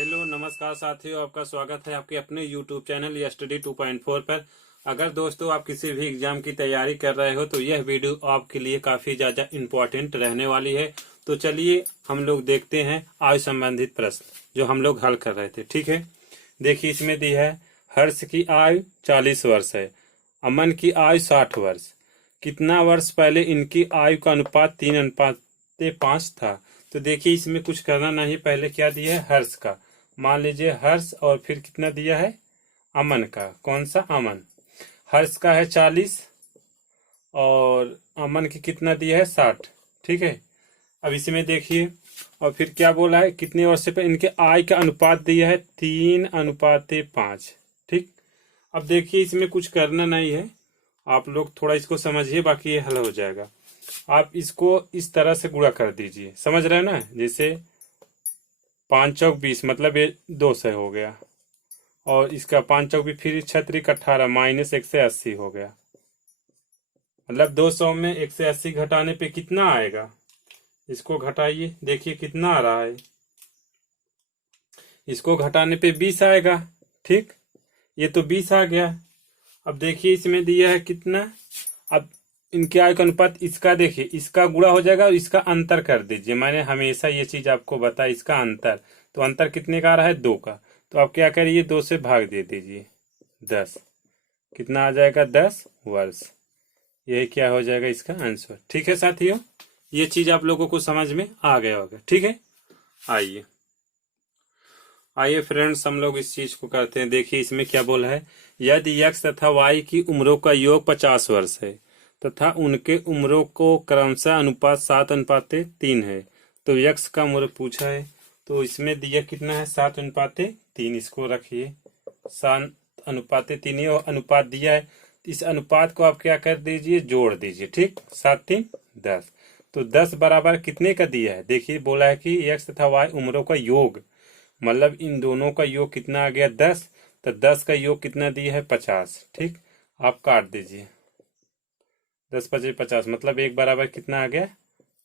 Hello नमस्कार साथियों, आपका स्वागत है आपके अपने YouTube चैनल या स्टडी 2.4 पर। अगर दोस्तों आप किसी भी एग्जाम की तैयारी कर रहे हो तो यह वीडियो आपके लिए काफी ज्यादा इम्पोर्टेंट रहने वाली है। तो चलिए हम लोग देखते हैं आयु संबंधित प्रश्न जो हम लोग हल कर रहे थे। ठीक है, देखिए इसमें दी है हर्ष की आयु 40 वर्ष है, अमन की आयु 60 वर्ष। कितना वर्ष पहले इनकी आयु का अनुपात 3:5 था। तो देखिए इसमें कुछ करना नहीं, पहले क्या दिया है हर्ष का, मान लीजिए हर्ष, और फिर कितना दिया है अमन का। कौन सा अमन? हर्ष का है 40 और अमन की कितना दिया है 60। ठीक है, अब इसमें देखिए और फिर क्या बोला है, कितने वर्ष पे इनके आय का अनुपात दिया है 3:5। ठीक, अब देखिए इसमें कुछ करना नहीं है, आप लोग थोड़ा इसको समझिए, बाकी ये हल हो जाएगा। आप इसको इस तरह से गुणा कर दीजिए, समझ रहे हैं ना। जैसे 5 चौक 20 मतलब ये 200 हो गया, और इसका 5 चौक भी फिर 6 18 माइनस 180 हो गया। मतलब 200 में 180 घटाने पे कितना आएगा, इसको घटाइए, देखिए कितना आ रहा है। इसको घटाने पे 20 आएगा। ठीक, ये तो 20 आ गया। अब देखिए इसमें दिया है कितना, अब इनके आय का अनुपात, इसका देखिए इसका गुणा हो जाएगा और इसका अंतर कर दीजिए। मैंने हमेशा ये चीज आपको बताया, इसका अंतर, तो अंतर कितने का आ रहा है 2 का। तो आप क्या करिए 2 से भाग दे दीजिए 10, कितना आ जाएगा 10 वर्ष। यही क्या हो जाएगा इसका आंसर। ठीक है साथियों, ये चीज आप लोगों को समझ में आ गया होगा। ठीक है, आइए आइए फ्रेंड्स हम लोग इस चीज को करते हैं। देखिए इसमें क्या बोला है, यदि x तथा y की उम्रों का योग 50 वर्ष है तथा उनके उम्रों को क्रमशः अनुपात 7:3 है, तो x का उम्र पूछा है। तो इसमें दिया कितना है 7:3, इसको रखिए 7:3 और अनुपात दिया है। इस अनुपात को आप क्या कर दीजिए, जोड़ दीजिए। ठीक, 7 3 10, तो 10 बराबर कितने का दिया है, देखिए बोला है कि x तथा y उम्रों का योग, मतलब इन दोनों का योग कितना आ गया 10, तो 10 का योग कितना दिया है 50। ठीक, आप काट दीजिए 10 5 50, मतलब 1 बराबर कितना आ गया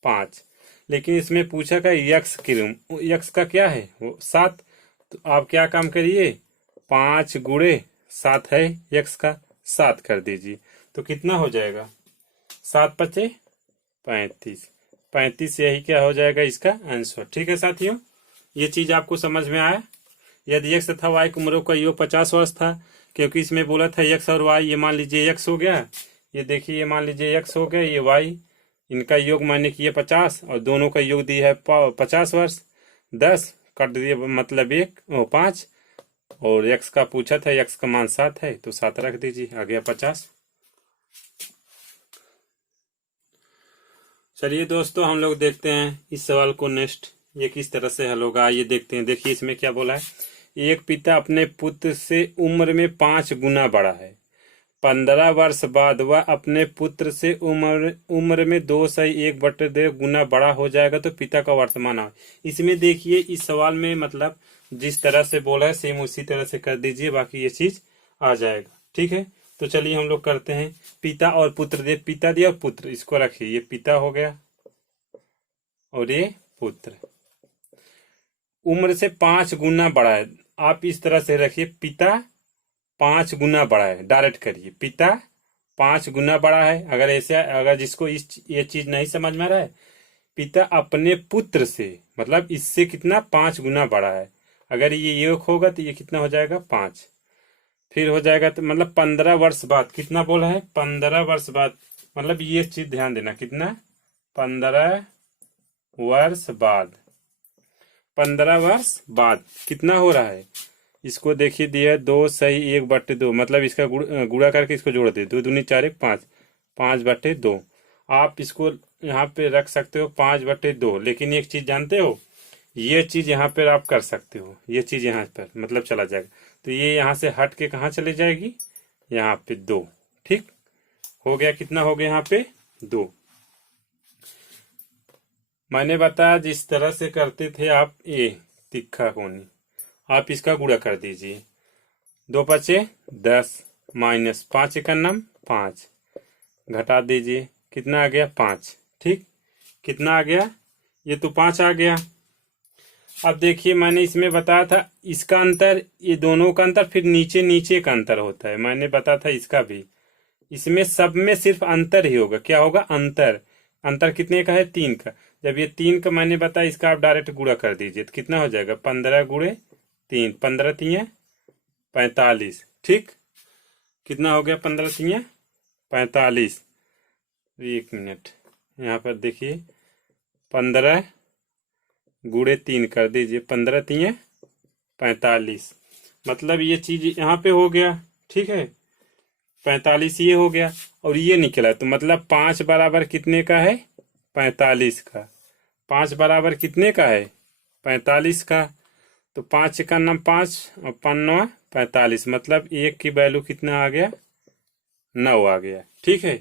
5। लेकिन इसमें पूछा का यक्स यक्स का क्या है वो 7, तो आप क्या काम करिए 5 गुणे 7 है यक्स का, 7 कर दीजिए, तो कितना हो जाएगा 7 5 35, 35 यही क्या हो जाएगा इसका आंसर। ठीक है साथियों, ये चीज आपको समझ में आया। यदि एक्स तथा वाई की उम्रों का योग 50 वर्ष था, क्योंकि इसमें बोला था एक्स और वाई, ये मान लीजिए एक्स हो गया, ये देखिए ये मान लीजिए एक्स हो गया, ये वाई, इनका योग माने कि ये 50 और दोनों का योग दिया है 50 वर्ष। 10 काट दिए मतलब 5, और एक्स का पूछा था, एक्स का मान 7 है तो 7 रख दीजिए, आ गया 50। चलिए दोस्तों हम लोग देखते हैं इस सवाल को नेक्स्ट, ये किस तरह से हल होगा, ये देखते हैं। देखिए इसमें क्या बोला है, एक पिता अपने पुत्र से उम्र में 5 गुना बड़ा है, 15 वर्ष बाद वह अपने पुत्र से उम्र में 2/1 गुना बड़ा हो जाएगा, तो पिता का वर्तमान आयु। इसमें देखिए इस सवाल में मतलब जिस तरह से बोला है सेम उसी तरह से कर दीजिए, बाकी ये चीज आ जाएगा। ठीक है, तो चलिए हम लोग करते हैं। पिता और पुत्र दे, पिता दिया और पुत्र, इसको रखिए, ये पिता हो गया और ये पुत्र। उम्र से 5 गुना बड़ा है, आप इस तरह से रखिए, पिता 5 गुना बड़ा है, डायरेक्ट करिए पिता 5 गुना बड़ा है। अगर ऐसे, अगर जिसको ये चीज नहीं समझ में आ रहा है, पिता अपने पुत्र से मतलब इससे कितना 5 गुना बड़ा है, अगर ये योग होगा तो ये कितना हो जाएगा 5, फिर हो जाएगा तो मतलब 15 वर्ष बाद, कितना बोला है 15 वर्ष बाद, मतलब ये चीज ध्यान देना, कितना 15 वर्ष बाद, 15 वर्ष बाद कितना हो रहा है, इसको देखिए दिया 2/1/2, मतलब इसका गुणा करके इसको जोड़ दे, 2 दूनी 4 1 5, 5/2। आप इसको यहाँ पे रख सकते हो 5/2, लेकिन एक चीज जानते हो, ये चीज यहाँ पर आप कर सकते हो, ये चीज यहाँ पर मतलब चला जाएगा, तो ये यहाँ से हट के कहाँ चली जाएगी, यहाँ पे 2। ठीक हो गया, कितना हो गया यहाँ पे 2। मैंने बताया जिस तरह से करते थे आप, ये तिखा कोनी, आप इसका गुणा कर दीजिए, 2 5 10 माइनस 5 1 5, घटा दीजिए, कितना आ गया 5। ठीक, कितना आ गया, ये तो 5 आ गया। अब देखिए मैंने इसमें बताया था इसका अंतर, ये दोनों का अंतर, फिर नीचे नीचे का अंतर होता है, मैंने बताया था इसका भी। इसमें सब में सिर्फ अंतर ही होगा, क्या होगा, अंतर। अंतर कितने का है, 3 का। जब ये 3 का मैंने बताया, इसका आप डायरेक्ट गुणा कर दीजिए तो कितना हो जाएगा, 15 गुणे 3, 15 3 45। ठीक, कितना हो गया, 15 3 45। 1 मिनट, यहाँ पर देखिए 15 गुणे 3 कर दीजिए, 15 3 45। मतलब ये चीज यहाँ पे हो गया, ठीक है, 45 ये हो गया और ये निकला, तो मतलब 5 बराबर कितने का है, 45 का। 5 बराबर कितने का है, 45 का। तो 5 का नाम 5 और 5 45, मतलब 1 की वैल्यू कितना आ गया, 9 आ गया। ठीक है,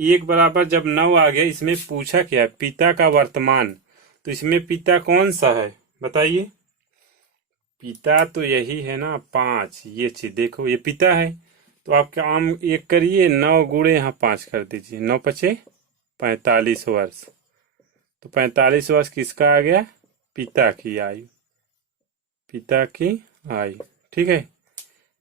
1 बराबर जब 9 आ गया, इसमें पूछा क्या है, पिता का वर्तमान। तो इसमें पिता कौन सा है बताइए, पिता तो यही है ना 5, ये चीज देखो, ये पिता है। तो आप क्या आम एक करिए, 9 गुणे यहाँ 5 कर दीजिए, 9 पचे 45 वर्ष। तो 45 वर्ष किसका आ गया, पिता की आयु, पिता की आयु। ठीक है,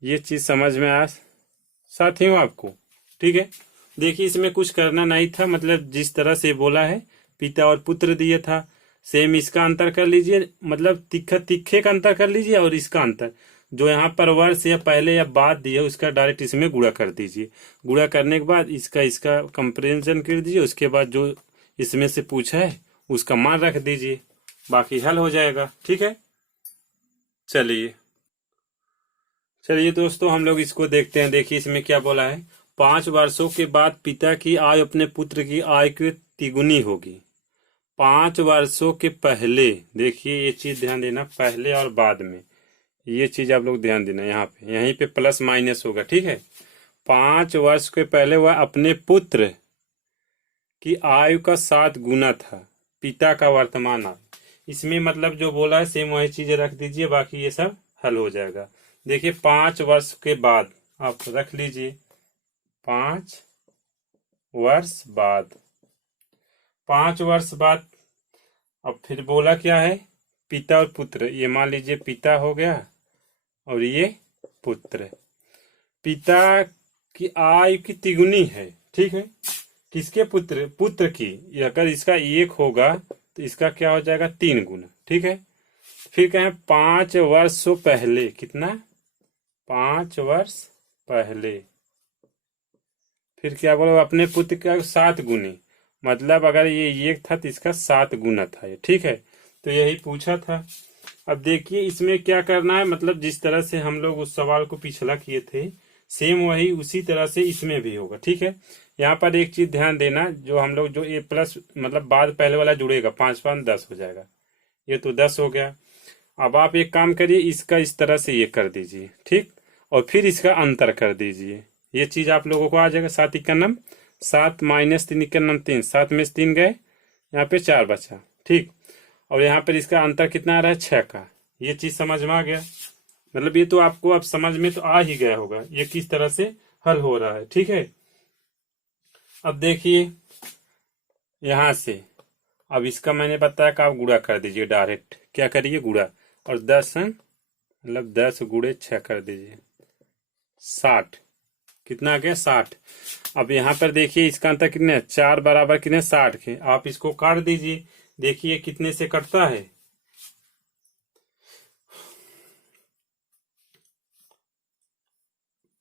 ये चीज समझ में आ साथियों आपको। ठीक है, देखिए इसमें कुछ करना नहीं था, मतलब जिस तरह से बोला है पिता और पुत्र दिया था, सेम इसका अंतर कर लीजिए, मतलब तिखे तिखे का अंतर कर लीजिए, और इसका अंतर जो यहाँ पर वर्ष या पहले या बाद दिया उसका डायरेक्ट इसमें गुणा कर दीजिए। गुणा करने के बाद इसका इसका कंपेरिजन कर दीजिए, उसके बाद जो इसमें से पूछा है उसका मान रख दीजिए, बाकी हल हो जाएगा। ठीक है, चलिए चलिए दोस्तों हम लोग इसको देखते हैं। देखिए इसमें क्या बोला है, 5 वर्षों के बाद पिता की आय अपने पुत्र की आय की तिगुनी होगी। 5 वर्षों के पहले, देखिए ये चीज ध्यान देना, पहले और बाद में, ये चीज आप लोग ध्यान देना, यहाँ पे यहीं पे प्लस माइनस होगा। ठीक है, 5 वर्ष के पहले वह अपने पुत्र की आयु का 7 गुना था, पिता का वर्तमान आयु। इसमें मतलब जो बोला है सेम वही चीजें रख दीजिए, बाकी ये सब हल हो जाएगा। देखिए 5 वर्ष के बाद आप रख लीजिए, 5 वर्ष बाद, 5 वर्ष बाद। अब फिर बोला क्या है, पिता और पुत्र, ये मान लीजिए पिता हो गया और ये पुत्र। पिता की आयु की तिगुनी है, ठीक है, किसके पुत्र, पुत्र की। अगर इसका 1 होगा तो इसका क्या हो जाएगा, 3 गुना। ठीक है, फिर कहें 5 वर्षों पहले, कितना, 5 वर्ष पहले। फिर क्या बोलो, अपने पुत्र का 7 गुनी, मतलब अगर ये 1 था तो इसका 7 गुना था ये। ठीक है, तो यही पूछा था। अब देखिए इसमें क्या करना है, मतलब जिस तरह से हम लोग उस सवाल को पिछला किए थे सेम वही उसी तरह से इसमें भी होगा। ठीक है, यहाँ पर एक चीज ध्यान देना, जो हम लोग जो ए प्लस मतलब बाद पहले वाला जुड़ेगा, 5 5 10 हो जाएगा, ये तो 10 हो गया। अब आप एक काम करिए, इसका इस तरह से ये कर दीजिए, ठीक, और फिर इसका अंतर कर दीजिए, ये चीज आप लोगों को आ जाएगा। 7 इक्यानम 7 माइनस 3 इक्यानम 3, 7 में से 3 गए, यहाँ पे 4 बचा। ठीक, और यहाँ पर इसका अंतर कितना आ रहा है, 6 का। ये चीज समझ में आ गया, मतलब ये तो आपको अब समझ में तो आ ही गया होगा ये किस तरह से हल हो रहा है। ठीक है, अब देखिए यहां से, अब इसका मैंने बताया कि आप गुणा कर दीजिए, डायरेक्ट क्या करिए, गुणा, और 10 मतलब 10 गुणे 6 कर दीजिए, 60। कितना आ गया, 60। अब यहाँ पर देखिए इसका अंतर कितने, 4 बराबर कितने, 60 के। आप इसको काट दीजिए, देखिए कितने से कटता है,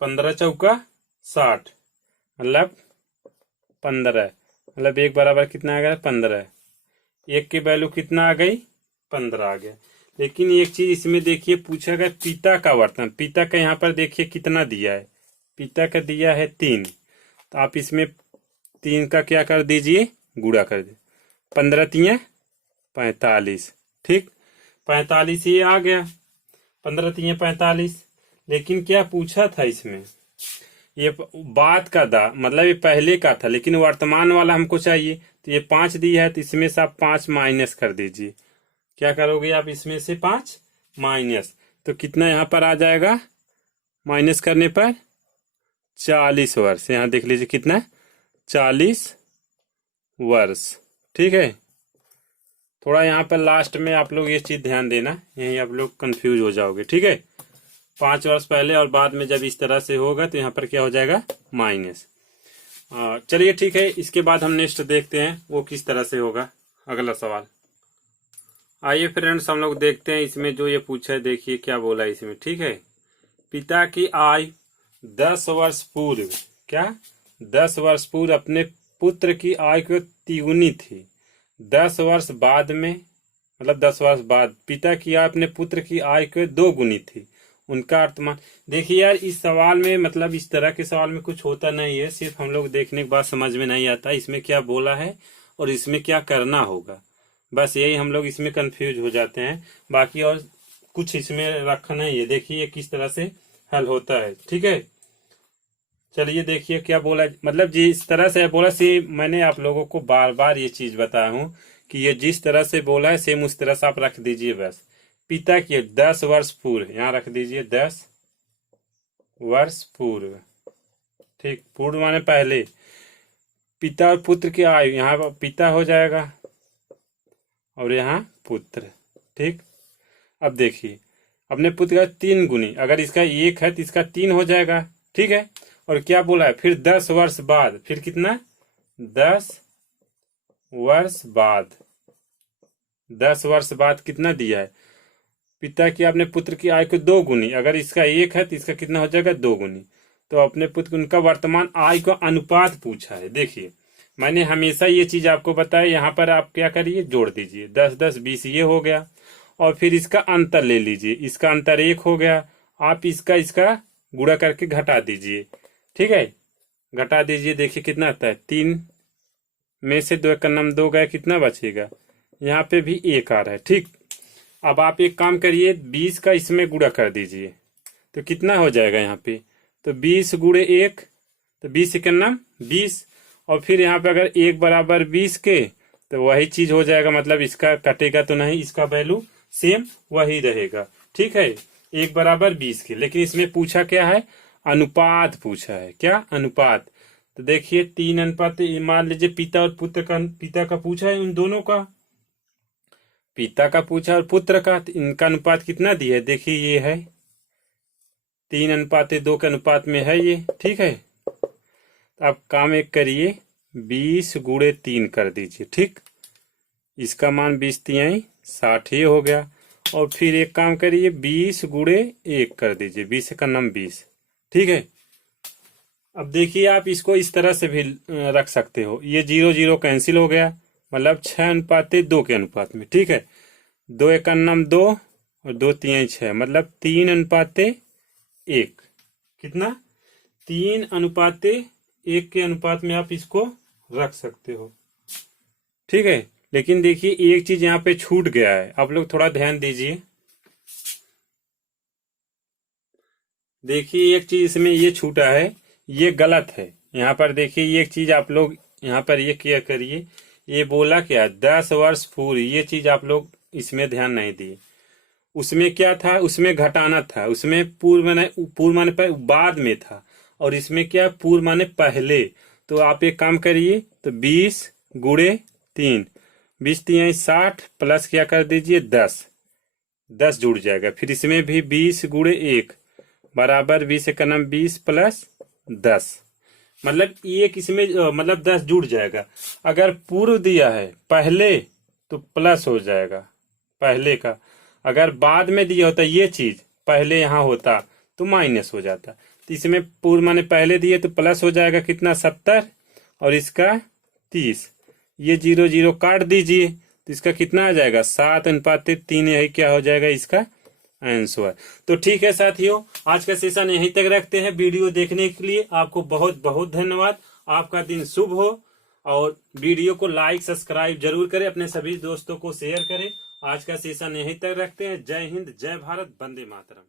15 चौका 60, मतलब 15, मतलब 1 बराबर कितना आ गया, 15। 1 की वैल्यू कितना आ गई, 15 आ गया। लेकिन एक चीज इसमें देखिए पूछा गया पिता का वर्तमान, पिता का यहाँ पर देखिए कितना दिया है, पिता का दिया है 3, तो आप इसमें 3 का क्या कर दीजिए, गुणा कर दीजिए, 15 3 45। ठीक, 45 ये आ गया, 15 3 45। लेकिन क्या पूछा था इसमें, ये बात का दा मतलब ये पहले का था, लेकिन वर्तमान वाला हमको चाहिए, तो ये 5 दिया है, तो इसमें से आप 5 माइनस कर दीजिए। क्या करोगे आप, इसमें से 5 माइनस, तो कितना यहाँ पर आ जाएगा, माइनस करने पर 40 वर्ष। यहाँ देख लीजिए कितना, 40 वर्ष। ठीक है, थोड़ा यहाँ पर लास्ट में आप लोग ये चीज ध्यान देना, यहीं आप लोग कंफ्यूज हो जाओगे। ठीक है, 5 वर्ष पहले और बाद में जब इस तरह से होगा तो यहाँ पर क्या हो जाएगा, माइनस। चलिए ठीक है, इसके बाद हम नेक्स्ट देखते हैं वो किस तरह से होगा। अगला सवाल, आइए फ्रेंड्स हम लोग देखते हैं इसमें जो ये पूछा है, देखिए क्या बोला है इसमें। ठीक है, पिता की आयु 10 वर्ष पूर्व, क्या 10 वर्ष पूर्व अपने पुत्र की आयु को तिगुनी थी। 10 वर्ष बाद में, मतलब 10 वर्ष बाद पिता की आयु अपने पुत्र की आयु के 2 गुनी थी। उनका अर्थमान देखिए यार, इस सवाल में मतलब इस तरह के सवाल में कुछ होता नहीं है, सिर्फ हम लोग देखने के बाद समझ में नहीं आता इसमें क्या बोला है और इसमें क्या करना होगा, बस यही हम लोग इसमें कंफ्यूज हो जाते हैं। बाकी और कुछ इसमें रखा नहीं है। देखिए किस तरह से हल होता है। ठीक है, चलिए देखिए क्या बोला, मतलब जिस तरह से बोला से मैंने आप लोगों को बार बार ये चीज बताया हूँ कि ये जिस तरह से बोला है सेम उस तरह से आप रख दीजिए। बस पिता की 10 वर्ष पूर्व यहाँ रख दीजिए, 10 वर्ष पूर्व। ठीक, पूर्व माने पहले, पिता और पुत्र की आयु, यहाँ पिता हो जाएगा और यहाँ पुत्र। ठीक, अब देखिए अपने पुत्र का 3 गुनी, अगर इसका 1 है तो इसका 3 हो जाएगा। ठीक है, और क्या बोला है फिर 10 वर्ष बाद, फिर कितना 10 वर्ष बाद, 10 वर्ष बाद कितना दिया है, पिता की अपने पुत्र की आयु को 2 गुनी, अगर इसका 1 है तो इसका कितना हो जाएगा 2 गुनी। तो अपने पुत्र उनका वर्तमान आयु का अनुपात पूछा है। देखिए मैंने हमेशा ये चीज आपको बताया, यहाँ पर आप क्या करिए जोड़ दीजिए, 10 10 20 ये हो गया, और फिर इसका अंतर ले लीजिए, इसका अंतर 1 हो गया, आप इसका गुणा करके घटा दीजिए। ठीक है, घटा दीजिए, देखिए कितना आता है, 3 में से 2 का नाम 2 गए, कितना बचेगा, यहाँ पे भी 1 आ रहा है। ठीक, अब आप एक काम करिए, 20 का इसमें गुणा कर दीजिए तो कितना हो जाएगा यहाँ पे, तो 20 गुणे 1, तो 20 का नाम 20, और फिर यहाँ पे अगर 1 बराबर 20 के तो वही चीज हो जाएगा, मतलब इसका कटेगा तो नहीं, इसका वैल्यू सेम वही रहेगा। ठीक है, 1 बराबर 20 के, लेकिन इसमें पूछा क्या है, अनुपात पूछा है। क्या अनुपात, तो देखिए 3 अनुपात, मान लीजिए पिता और पुत्र का, पिता का पूछा है उन दोनों का, पिता का पूछा और पुत्र का, तो इनका अनुपात कितना दिया है, देखिए ये है 3 अनुपात 2 के अनुपात में है ये। ठीक है, तो आप काम एक करिए, 20 गुणे 3 कर दीजिए। ठीक, इसका मान 20 3 60 ही हो गया, और फिर एक काम करिए 20 गुणे 1 कर दीजिए, 20 का नाम 20। ठीक है, अब देखिए आप इसको इस तरह से भी रख सकते हो, ये 0 0 कैंसिल हो गया, मतलब 6 अनुपात 2 के अनुपात में। ठीक है, 2 1 का नाम 2 और 2 3 6, मतलब 3 अनुपात 1, कितना 3 अनुपात 1 के अनुपात में आप इसको रख सकते हो। ठीक है, लेकिन देखिए एक चीज यहाँ पे छूट गया है, आप लोग थोड़ा ध्यान दीजिए। देखिए एक चीज इसमें ये छूटा है, ये गलत है। यहाँ पर देखिए ये एक चीज आप लोग यहाँ पर ये क्या करिए, ये बोला क्या 10 वर्ष पूर्व, ये चीज आप लोग इसमें ध्यान नहीं दिए। उसमें क्या था, उसमें घटाना था, उसमें पूर्व माने बाद में था, और इसमें क्या पूर्व माने पहले। तो आप एक काम करिए, तो 20 गुणे 3, 20 3 60 प्लस क्या कर दीजिए 10, 10 जुड़ जाएगा, फिर इसमें भी 20 गुणे 1 बराबर 20 का नाम 20 प्लस 10, मतलब एक इसमें मतलब 10 जुड़ जाएगा। अगर पूर्व दिया है पहले तो प्लस हो जाएगा पहले का, अगर बाद में दिया होता ये चीज पहले यहाँ होता तो माइनस हो जाता। तो इसमें पूर्व माने पहले दिए तो प्लस हो जाएगा, कितना 70 और इसका 30, ये 0 0 काट दीजिए तो इसका कितना आ जाएगा 7 अनुपात 3, यही क्या हो जाएगा इसका आंसर। तो ठीक है साथियों, आज का सेशन यहीं तक रखते हैं। वीडियो देखने के लिए आपको बहुत बहुत धन्यवाद। आपका दिन शुभ हो, और वीडियो को लाइक सब्सक्राइब जरूर करें, अपने सभी दोस्तों को शेयर करें। आज का सेशन यहीं तक रखते हैं। जय हिंद, जय भारत, वंदे मातरम।